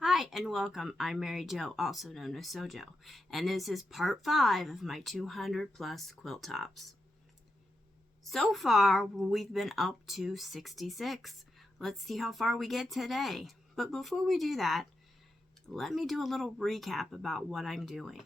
Hi and welcome. I'm Mary Jo, also known as Sojo, and this is part 5 of my 200 plus quilt tops. So far, we've been up to 66. Let's see how far we get today. But before we do that, let me do a little recap about what I'm doing.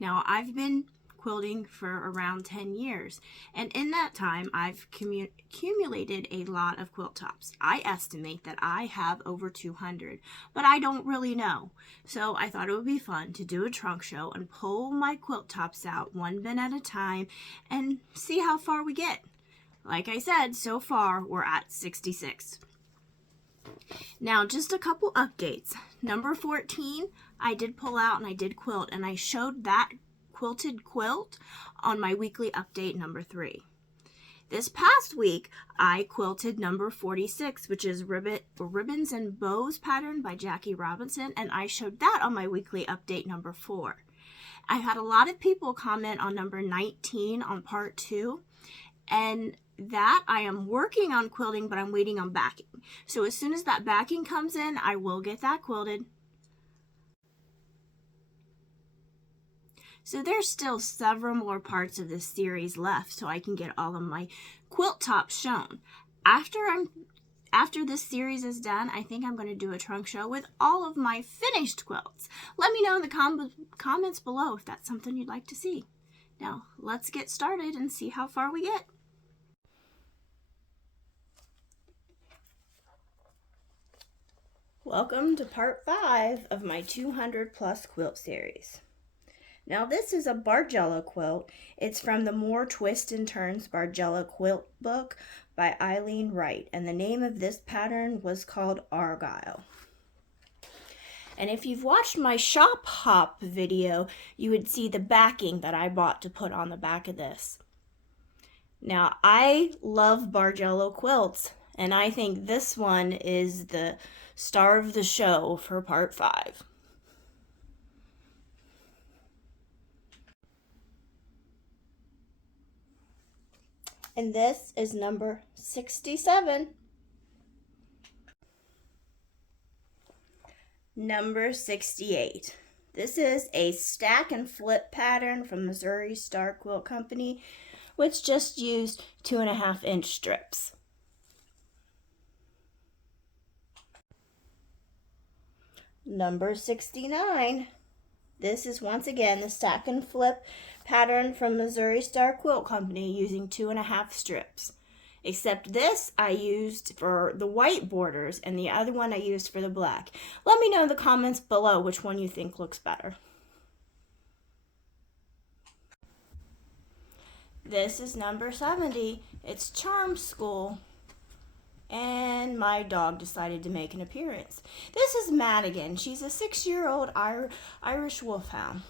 Now, I've been quilting for around 10 years, and in that time I've accumulated a lot of quilt tops. I estimate that I have over 200, but I don't really know. So I thought it would be fun to do a trunk show and pull my quilt tops out one bin at a time and see how far we get. Like I said, so far we're at 66. Now, just a couple updates. Number 14, I did pull out and I did quilt, and I showed that quilted quilt on my weekly update number 3. This past week, I quilted number 46, which is Ribbons and Bows pattern by Jackie Robinson, and I showed that on my weekly update number 4. I had a lot of people comment on number 19 on part 2, and that I am working on quilting, but I'm waiting on backing. So as soon as that backing comes in, I will get that quilted. So there's still several more parts of this series left so I can get all of my quilt tops shown. After this series is done, I think I'm going to do a trunk show with all of my finished quilts. Let me know in the comments below if that's something you'd like to see. Now, let's get started and see how far we get. Welcome to part 5 of my 200 plus quilt series. Now this is a Bargella quilt. It's from the More Twists and Turns Bargella quilt book by Eileen Wright, and the name of this pattern was called Argyle. And if you've watched my shop hop video, you would see the backing that I bought to put on the back of this. Now I love Bargella quilts, and I think this one is the star of the show for part 5. And this is number 67. Number 68. This is a stack and flip pattern from Missouri Star Quilt Company, which just used 2.5-inch strips. Number 69. This is once again the stack and flip pattern from Missouri Star Quilt Company using 2.5 strips. Except this I used for the white borders and the other one I used for the black. Let me know in the comments below which one you think looks better. This is number 70. It's Charm School. And my dog decided to make an appearance. This is Madigan. She's a 6-year-old Irish wolfhound.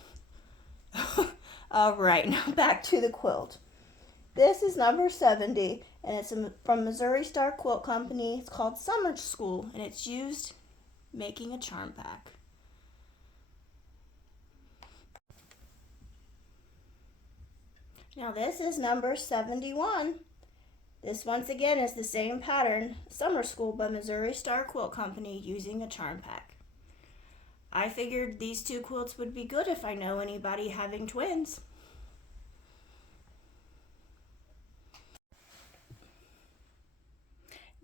All right, now back to the quilt. This is number 70, and it's from Missouri Star Quilt Company. It's called Summer School, and it's used making a charm pack. Now this is number 71. This once again is the same pattern, Summer School by Missouri Star Quilt Company using a charm pack. I figured these two quilts would be good if I know anybody having twins.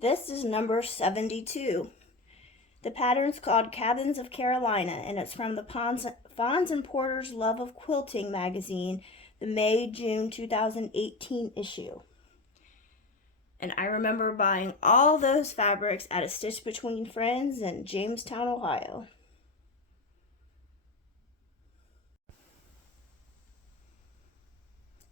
This is number 72. The pattern's called Cabins of Carolina, and it's from the Fons and Porter's Love of Quilting magazine, the May-June 2018 issue. And I remember buying all those fabrics at a Stitch Between Friends in Jamestown, Ohio.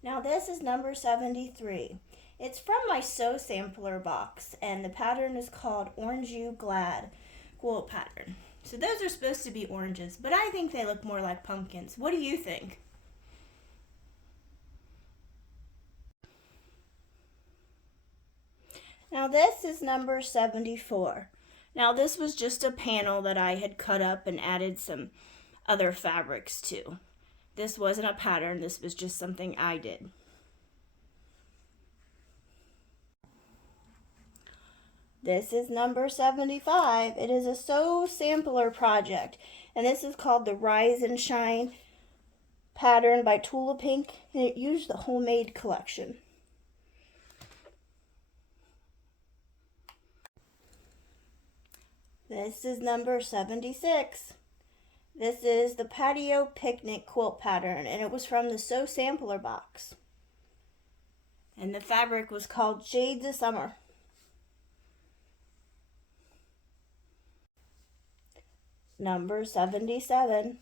Now this is number 73. It's from my Sew Sampler box, and the pattern is called Orange You Glad quilt pattern. So those are supposed to be oranges, but I think they look more like pumpkins. What do you think? Now this is number 74. Now this was just a panel that I had cut up and added some other fabrics to. This wasn't a pattern, this was just something I did. This is number 75. It is a sew sampler project, and this is called the Rise and Shine pattern by Tula Pink, and it used the homemade collection. This is number 76. This is the Patio Picnic quilt pattern, and it was from the Sew Sampler box. And the fabric was called Shades of Summer. Number 77.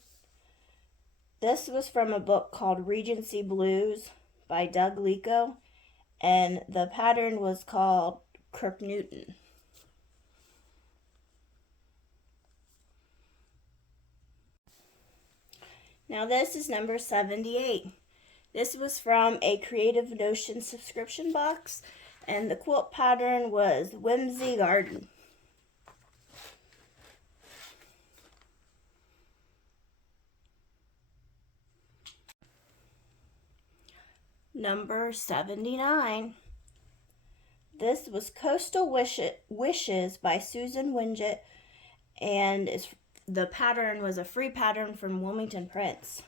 This was from a book called Regency Blues by Doug Lico, and the pattern was called Kirk Newton. Now this is number 78. This was from a Creative Notion subscription box, and the quilt pattern was Whimsy Garden. Number 79. This was Coastal Wishes by Susan Wingett, and the pattern was a free pattern from Wilmington Prints.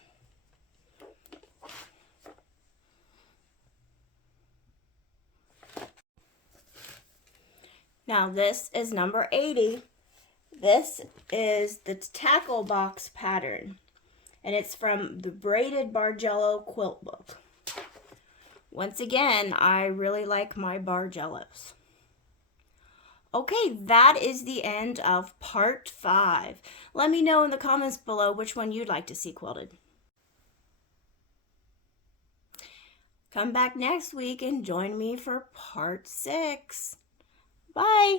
Now this is number 80. This is the tackle box pattern, and it's from the Braided Bargello quilt book. Once again, I really like my Bargellos. Okay, that is the end of part 5. Let me know in the comments below which one you'd like to see quilted. Come back next week and join me for part 6. Bye!